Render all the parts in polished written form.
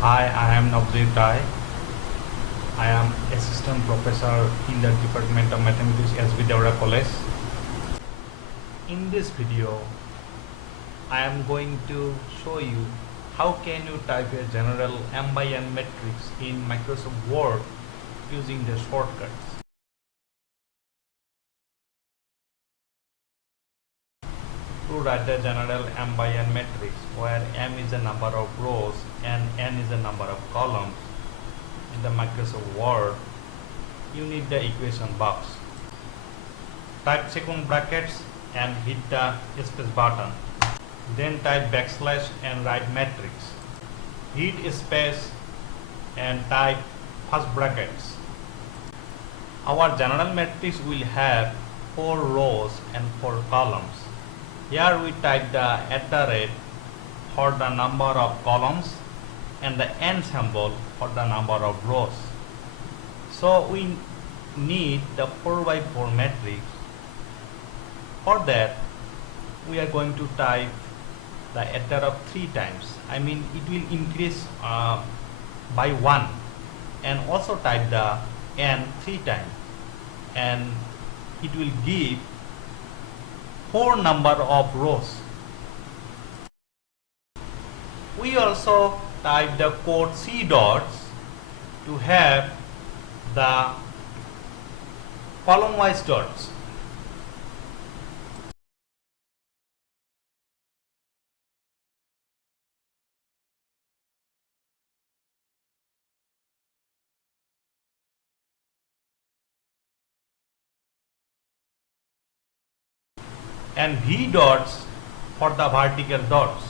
Hi, I am Navdeep Rai. I am assistant professor in the Department of Mathematics at Vidyaura College. In this video, I am going to show you how can you type a general m by n matrix in Microsoft Word using the shortcuts. To write the general m by n matrix where m is the number of rows and n is the number of columns in the Microsoft Word, you need the equation box. Type second brackets and hit the space button. Then type backslash and write matrix. Hit space and type first brackets. Our general matrix will have 4 rows and 4 columns. Here we type the @ for the number of columns and the n symbol for the number of rows. So we need the 4 by 4 matrix. For that, we are going to type the * of 3 times. I mean, it will increase by 1, and also type the n 3 times, and it will give 4 number of rows. We also type the code C dots to have the column wise dots. And V dots for the vertical dots.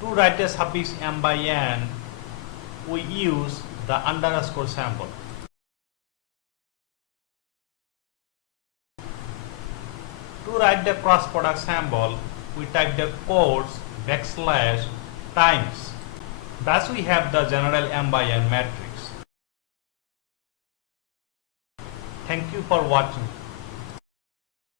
To write a suffix m by n, we use the underscore symbol. To write the cross product symbol, we type the quotes backslash times. Thus we have the general m by n matrix. Thank you for watching.